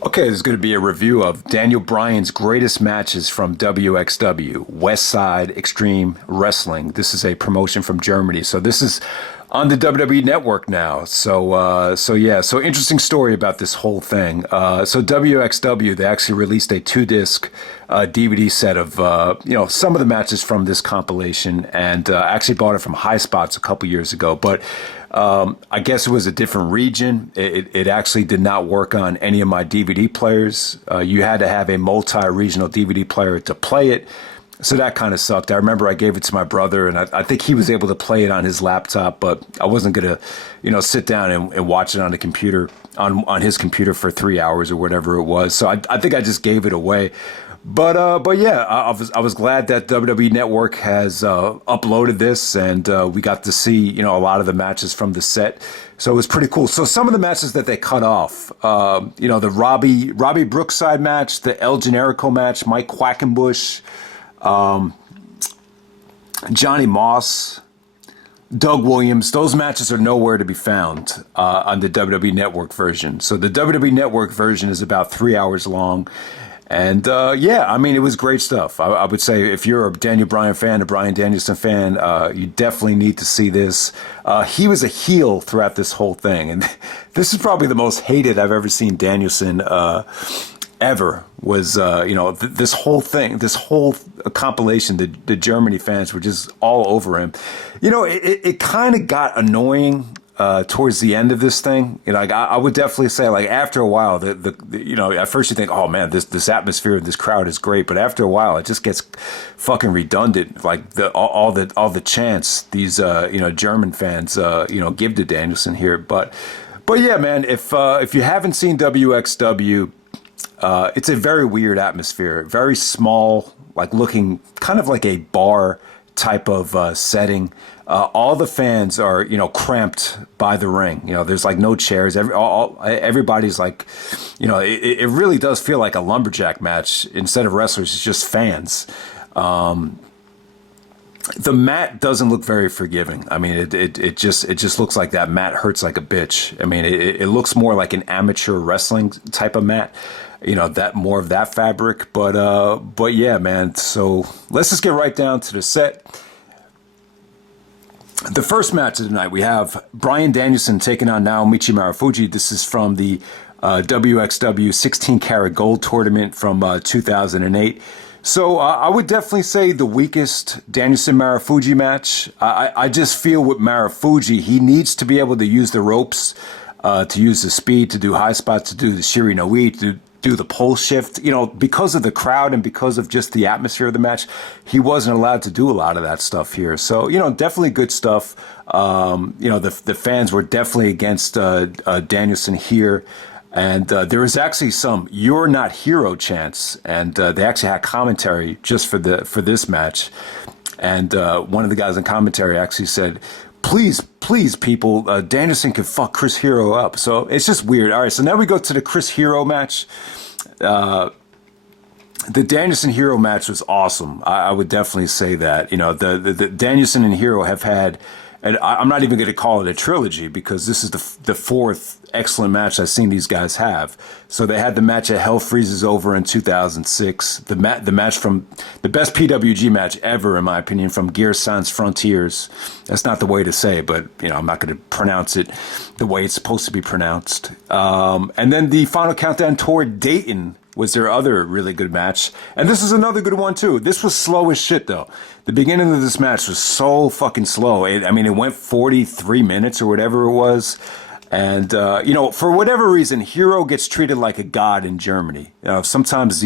Okay, this is going to be a review of Daniel Bryan's greatest matches from wXw, West Side Extreme Wrestling. This is a promotion from Germany, so this is on the WWE Network now. So interesting story about this whole thing. So wXw, they actually released a two-disc DVD set of some of the matches from this compilation, and I actually bought it from High Spots a couple years ago, but. I guess it was a different region. It actually did not work on any of my DVD players. You had to have a multi-regional DVD player to play it. So that kind of sucked. I remember I gave it to my brother, and I think he was able to play it on his laptop, but I wasn't going to, sit down and watch it on the computer, on his computer for 3 hours or whatever it was. So I think I just gave it away. But yeah, I was glad that WWE Network has uploaded this, and we got to see a lot of the matches from the set. So it was pretty cool. So some of the matches that they cut off, the Robbie Brookside match, the El Generico match, Mike Quackenbush, Johnny Moss, Doug Williams, those matches are nowhere to be found on the WWE Network version. So the WWE Network version is about 3 hours long. And it was great stuff. I would say if you're a Daniel Bryan fan, a Bryan Danielson fan, you definitely need to see this. He was a heel throughout this whole thing. And this is probably the most hated I've ever seen Danielson ever was, this whole thing, this whole compilation, the Germany fans were just all over him. It kind of got annoying towards the end of this thing. I would definitely say, after a while, at first you think, oh man, this atmosphere of this crowd is great, but after a while, it just gets fucking redundant. All the chants these German fans give to Danielson here. But yeah, man, if you haven't seen wXw, it's a very weird atmosphere, very small, looking kind of like a bar type of setting. All the fans are, cramped by the ring. There's no chairs. Everybody's it really does feel like a lumberjack match. Instead of wrestlers, it's just fans. The mat doesn't look very forgiving. I mean, it just looks like that mat hurts like a bitch. I mean, it looks more like an amateur wrestling type of mat. That more of that fabric. But yeah, man. So let's just get right down to the set. The first match of the night, we have Bryan Danielson taking on Naomichi Marufuji. This is from the wXw 16 karat gold tournament from 2008. So I would definitely say the weakest Danielson Marufuji match. I just feel with Marufuji, he needs to be able to use the ropes, to use the speed, to do high spots, to do the Shiri no Ii, to do the pole shift. Because of the crowd and because of just the atmosphere of the match, he wasn't allowed to do a lot of that stuff here. So, definitely good stuff. The fans were definitely against Danielson here. And there was actually some "You're not hero" chants, and they actually had commentary just for this match. And one of the guys in commentary actually said, please, people, Danielson can fuck Chris Hero up. So it's just weird. All right, so now we go to the Chris Hero match. The Danielson Hero match was awesome. I would definitely say that. The Danielson and Hero have had, and I'm not even going to call it a trilogy because this is the fourth excellent match I've seen these guys have. So they had the match at Hell Freezes Over in 2006. The match from the best PWG match ever, in my opinion, from Gear Sans Frontiers. That's not the way to say it, but I'm not going to pronounce it the way it's supposed to be pronounced. And then the Final Countdown Tour Dayton was their other really good match. And this is another good one, too. This was slow as shit, though. The beginning of this match was so fucking slow. It went 43 minutes or whatever it was. And, for whatever reason, Hero gets treated like a god in Germany. Sometimes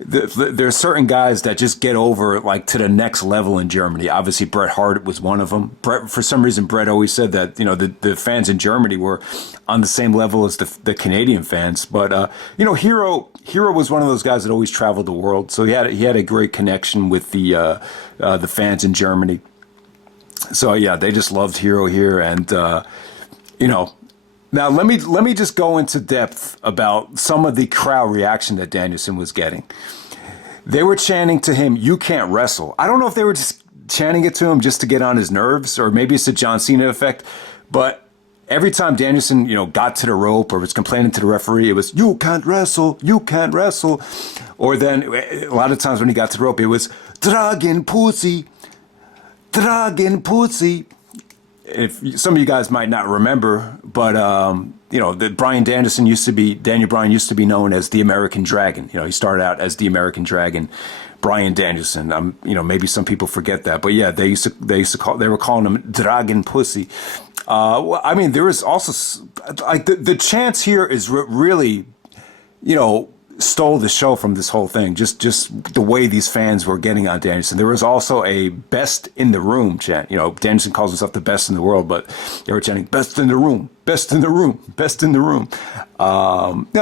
there are certain guys that just get over to the next level in Germany. Obviously, Bret Hart was one of them. For some reason, Bret always said that, the fans in Germany were on the same level as the Canadian fans. But, Hero was one of those guys that always traveled the world. So he had a great connection with the fans in Germany. So, yeah, they just loved Hero here. And, now let me just go into depth about some of the crowd reaction that Danielson was getting. They were chanting to him, "You can't wrestle." I don't know if they were just chanting it to him just to get on his nerves, or maybe it's the John Cena effect, but every time Danielson, got to the rope or was complaining to the referee, it was, you can't wrestle, you can't wrestle. Or then a lot of times when he got to the rope, it was, dragon pussy, dragon pussy. If some of you guys might not remember, but, that Daniel Bryan used to be known as the American Dragon. He started out as the American Dragon, Bryan Danielson. Maybe some people forget that, but yeah, they were calling him Dragon Pussy. There is also like the chance here is really, stole the show from this whole thing. Just the way these fans were getting on Danielson. There was also a best in the room chant. Danielson calls himself the best in the world, but they were chanting best in the room, best in the room, best in the room.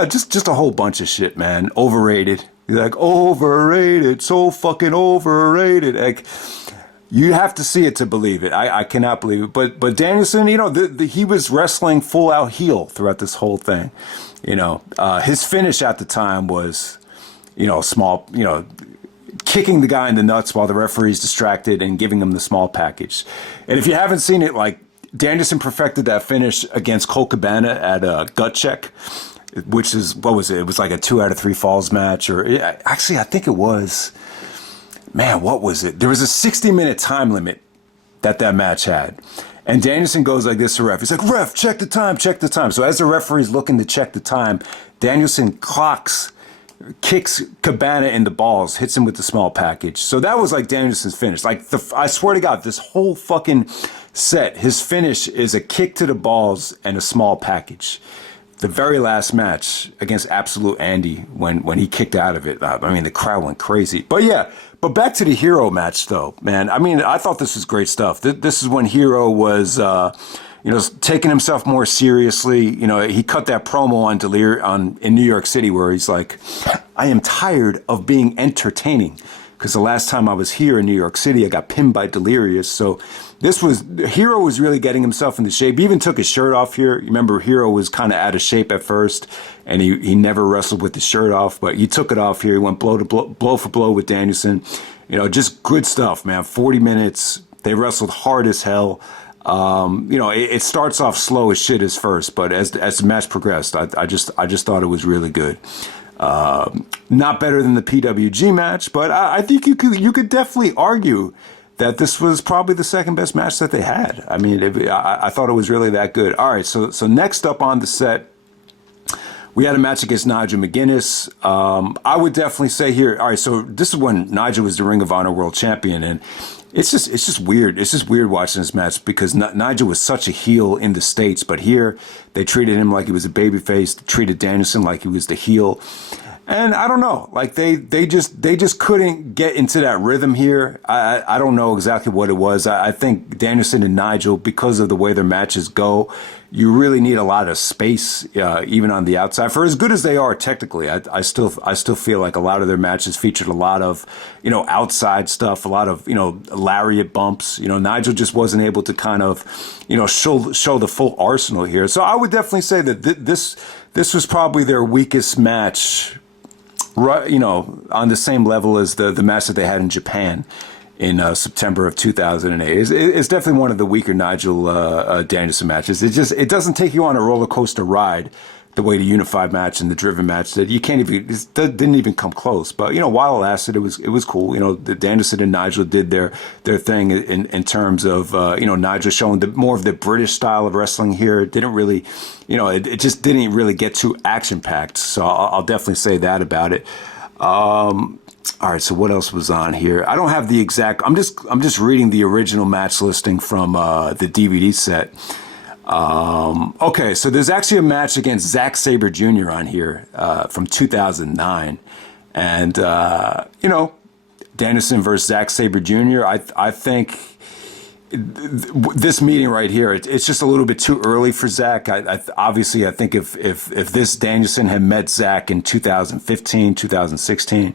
Just a whole bunch of shit, man. Overrated. You're like, overrated, so fucking overrated. Like, you have to see it to believe it. I cannot believe it. But Danielson, he was wrestling full out heel throughout this whole thing. His finish at the time was, small, kicking the guy in the nuts while the referee's distracted and giving him the small package. And if you haven't seen it, like, Danielson perfected that finish against Colt Cabana at Gut Check, which is, what was it? It was like a 2 out of 3 falls match, actually, I think it was. Man, what was it? There was a 60-minute time limit that match had. And Danielson goes like this to ref. He's like, ref, check the time, check the time. So as the referee's looking to check the time, Danielson kicks Cabana in the balls, hits him with the small package. So that was like Danielson's finish. Like, I swear to God, this whole fucking set, his finish is a kick to the balls and a small package. The very last match against Absolute Andy, when he kicked out of it, the crowd went crazy. But yeah, but back to the Hero match, though, man. I thought this was great stuff. This is when Hero was, taking himself more seriously. He cut that promo in New York City where he's like, I am tired of being entertaining. Because the last time I was here in New York City, I got pinned by Delirious. So Hero was really getting himself into shape. He even took his shirt off here. You remember Hero was kind of out of shape at first, and he never wrestled with his shirt off, but he took it off here. He went blow for blow with Danielson. Just good stuff, man. 40 minutes. They wrestled hard as hell. It starts off slow as shit as first, but as the match progressed, I just thought it was really good. Not better than the PWG match, but I think you could definitely argue that this was probably the second best match that they had. I thought it was really that good. All right, so next up on the set, we had a match against Nigel McGuinness. I would definitely say here, all right, so this is when Nigel was the Ring of Honor World Champion, and it's just weird. It's just weird watching this match because Nigel was such a heel in the States, but here they treated him like he was a babyface, treated Danielson like he was the heel. And I don't know, like they just couldn't get into that rhythm here. I don't know exactly what it was. I think Danielson and Nigel, because of the way their matches go, you really need a lot of space, even on the outside. For as good as they are technically, I still feel like a lot of their matches featured a lot of, outside stuff, a lot of, lariat bumps. Nigel just wasn't able to kind of, show the full arsenal here. So I would definitely say that this was probably their weakest match, right? On the same level as the match that they had in Japan in September of 2008. It's definitely one of the weaker Nigel Danielson matches. It doesn't take you on a roller coaster ride the way the unified match and the driven match that you can't even, it didn't even come close. But while it lasted, it was cool. The Danielson and Nigel did their thing in terms of Nigel showing more of the British style of wrestling here. It didn't really, it just didn't really get too action packed. So I'll definitely say that about it. All right, so what else was on here? I don't have the exact. I'm just reading the original match listing from the DVD set. Okay, so there's actually a match against Zack Saber Jr. on here from 2009, and Danielson versus Zack Saber Jr. I think this meeting right here, it's just a little bit too early for Zack. Obviously, I think if this Danielson had met Zack in 2015, 2016.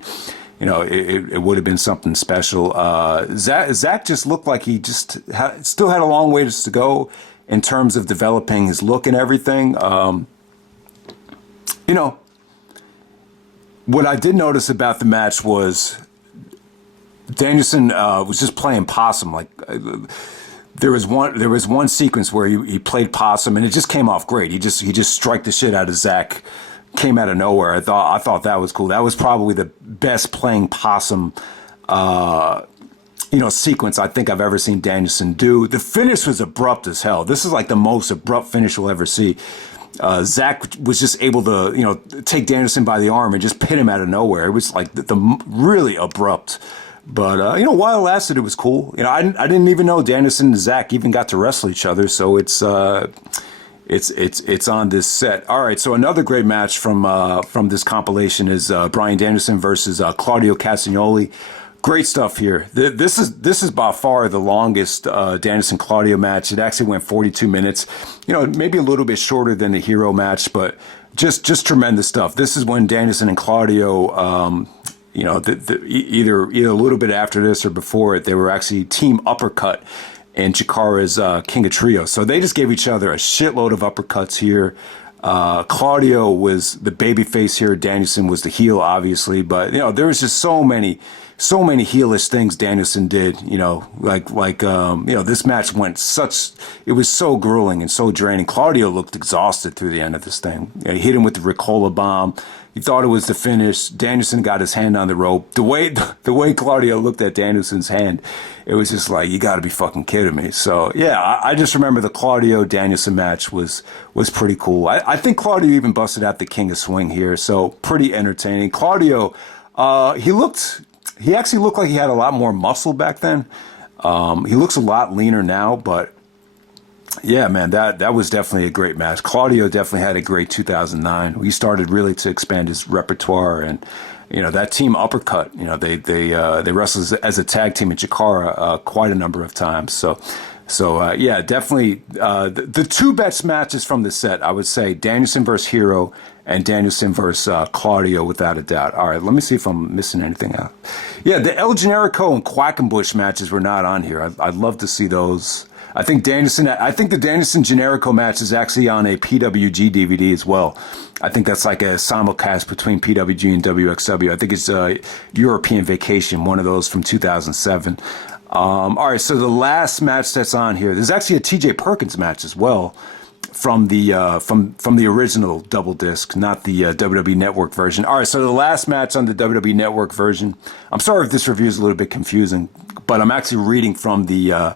It would have been something special. Zack just looked like he just still had a long ways to go in terms of developing his look and everything. What I did notice about the match was Danielson was just playing possum. Like there was one sequence where he played possum and it just came off great. He just struck the shit out of Zack, came out of nowhere. I thought that was cool. That was probably the best playing possum sequence I think I've ever seen Danielson do. The finish was abrupt as hell. This is like the most abrupt finish we'll ever see. Zack was just able to, take Danielson by the arm and just pin him out of nowhere. It was like the really abrupt. But, while it lasted, it was cool. I didn't even know Danielson and Zack even got to wrestle each other. So it's on this set. All right. So another great match from this compilation is Bryan Danielson versus Claudio Castagnoli. Great stuff here. This is by far the longest Danielson Claudio match. It actually went 42 minutes. Maybe a little bit shorter than the Hero match, but just tremendous stuff. This is when Danielson and Claudio, either a little bit after this or before it, they were actually team uppercut in Chikara's King of Trios. So they just gave each other a shitload of uppercuts here. Claudio was the babyface here. Danielson was the heel, obviously, but there was just so many heelish things Danielson did. This match it was so grueling and so draining. Claudio looked exhausted through the end of this thing. He hit him with the Ricola bomb. He thought it was the finish. Danielson got his hand on the rope. The way Claudio looked at Danielson's hand, it was just like, you got to be fucking kidding me. So yeah, I just remember the Claudio Danielson match was pretty cool. I think Claudio even busted out the King of Swing here, so pretty entertaining. Claudio, he actually looked like he had a lot more muscle back then. He looks a lot leaner now, but yeah, man, that was definitely a great match. Claudio definitely had a great 2009. He started really to expand his repertoire, and that team uppercut. They wrestled as a tag team in Chikara quite a number of times. So yeah, definitely the two best matches from the set, I would say Danielson versus Hero and Danielson versus Claudio, without a doubt. All right, let me see if I'm missing anything out. Yeah, the El Generico and Quackenbush matches were not on here. I'd love to see those. I think the Danielson Generico match is actually on a PWG DVD as well. I think that's like a simulcast between PWG and wXw. I think it's European Vacation, one of those from 2007. All right, so the last match that's on here, there's actually a TJ Perkins match as well from the original double disc, not the WWE Network version. All right, so the last match on the WWE Network version. I'm sorry if this review is a little bit confusing, but I'm actually reading from the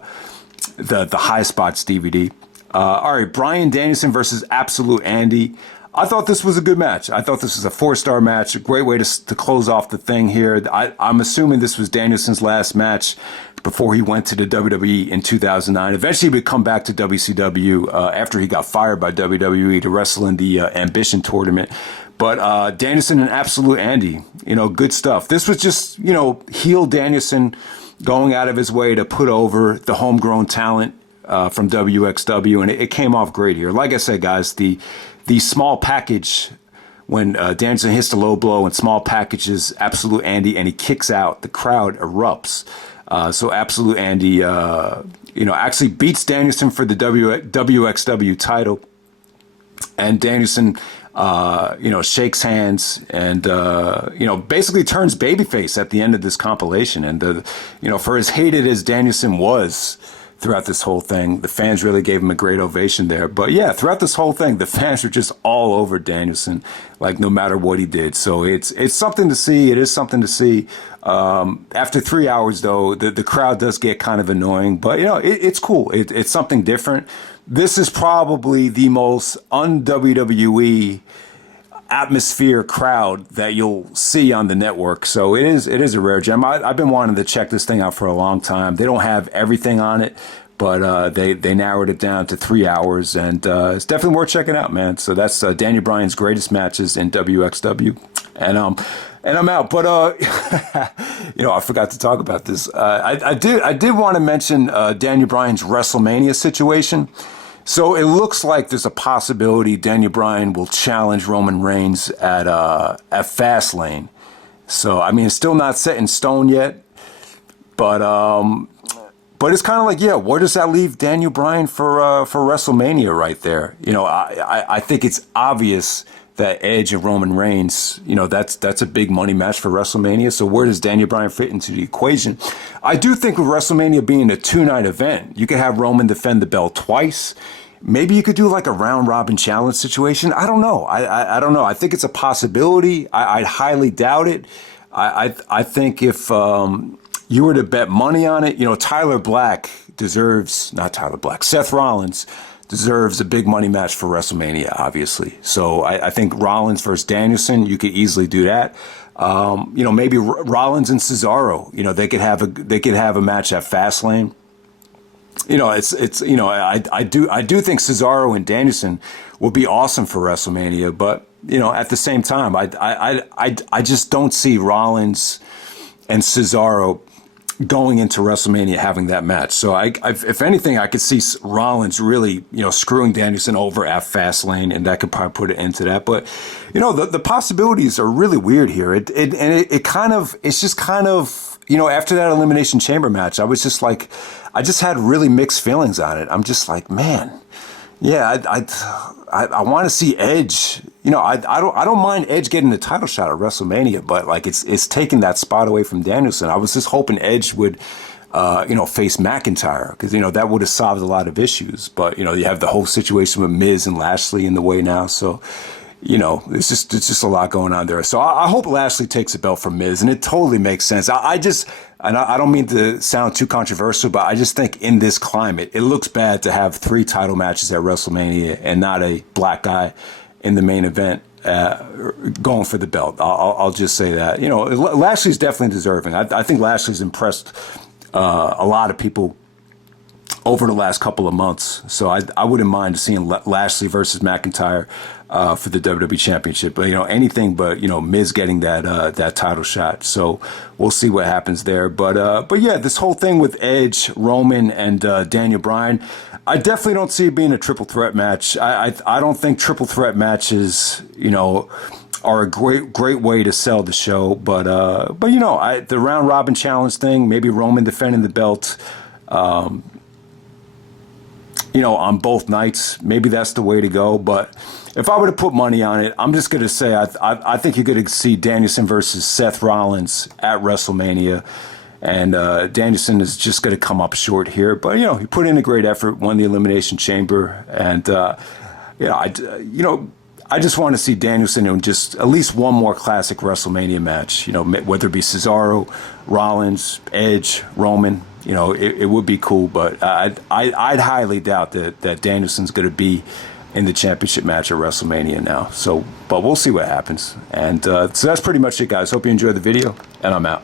High Spots DVD. All right, Bryan Danielson versus Absolute Andy. I thought this was a good match. I thought this was a 4-star match. A great way to close off the thing here. I'm assuming this was Danielson's last match before he went to the WWE in 2009. Eventually, he would come back to WCW after he got fired by WWE to wrestle in the Ambition tournament. But Danielson and Absolute Andy, good stuff. This was just, heel Danielson going out of his way to put over the homegrown talent from wXw, and it came off great here. Like I said, guys, the small package, when Danielson hits the low blow and small packages Absolute Andy and he kicks out, the crowd erupts. So Absolute Andy, actually beats Danielson for the wXw title, and Danielson, shakes hands and, basically turns babyface at the end of this compilation. And, for as hated as Danielson was throughout this whole thing, the fans really gave him a great ovation there. But yeah, throughout this whole thing, the fans were just all over Danielson, like no matter what he did. So it's something to see. It is something to see. After 3 hours, though, the crowd does get kind of annoying, but it's cool. It's something different. This is probably the most un-WWE atmosphere crowd that you'll see on the network. So it is a rare gem. I've been wanting to check this thing out for a long time. They don't have everything on it, but they narrowed it down to 3 hours, and it's definitely worth checking out, man. So that's Daniel Bryan's greatest matches in wXw, and I'm out. But I forgot to talk about this. I did want to mention Daniel Bryan's WrestleMania situation. So it looks like there's a possibility Daniel Bryan will challenge Roman Reigns at Fastlane. So I mean, it's still not set in stone yet, but it's kind of like, yeah, where does that leave Daniel Bryan for WrestleMania right there? I think it's obvious that Edge and Roman Reigns, you know, that's a big money match for WrestleMania. So where does Daniel Bryan fit into the equation? I do think with WrestleMania being a 2-night event, you could have Roman defend the belt twice. Maybe you could do like a round robin challenge situation. I don't know. I don't know. I think it's a possibility. I highly doubt it. I think if you were to bet money on it, you know, Seth Rollins deserves a big money match for WrestleMania, obviously. So I think Rollins versus Danielson, you could easily do that. You know, maybe Rollins and Cesaro, you know, they could have a match at Fastlane. You know, it's you know, I do think Cesaro and Danielson will be awesome for WrestleMania, but you know, at the same time, I just don't see Rollins and Cesaro going into WrestleMania having that match. So if anything, I could see Rollins really, you know, screwing Danielson over at Fastlane, and that could probably put an end to that. But you know, the possibilities are really weird here. It's just kind of, you know, after that Elimination Chamber match, I was just like, I just had really mixed feelings on it. I'm just like, man, yeah, I want to see Edge. You know, I don't mind Edge getting the title shot at WrestleMania, but like it's taking that spot away from Danielson. I was just hoping Edge would, you know, face McIntyre, because you know that would have solved a lot of issues. But you know, you have the whole situation with Miz and Lashley in the way now, so you know, it's just a lot going on there. So I hope Lashley takes the belt from Miz, and it totally makes sense. I don't mean to sound too controversial, but I just think in this climate, it looks bad to have 3 title matches at WrestleMania and not a black guy in the main event going for the belt. I'll just say that. You know, Lashley's definitely deserving. I think Lashley's impressed a lot of people over the last couple of months. So I wouldn't mind seeing Lashley versus McIntyre for the WWE Championship. But, you know, anything but, you know, Miz getting that title shot. So we'll see what happens there. But yeah, this whole thing with Edge, Roman, and Daniel Bryan, I definitely don't see it being a triple threat match. I don't think triple threat matches, you know, are a great way to sell the show. But you know, the round robin challenge thing, maybe Roman defending the belt, you know, on both nights, maybe that's the way to go. But if I were to put money on it, I'm just going to say I think you're going to see Danielson versus Seth Rollins at WrestleMania. And Danielson is just going to come up short here. But, you know, he put in a great effort, won the Elimination Chamber. And, you know, I just want to see Danielson in just at least one more classic WrestleMania match, you know, whether it be Cesaro, Rollins, Edge, Roman. You know, it would be cool, but I'd highly doubt that Danielson's going to be in the championship match at WrestleMania now. So, but we'll see what happens. And so that's pretty much it, guys. Hope you enjoyed the video, and I'm out.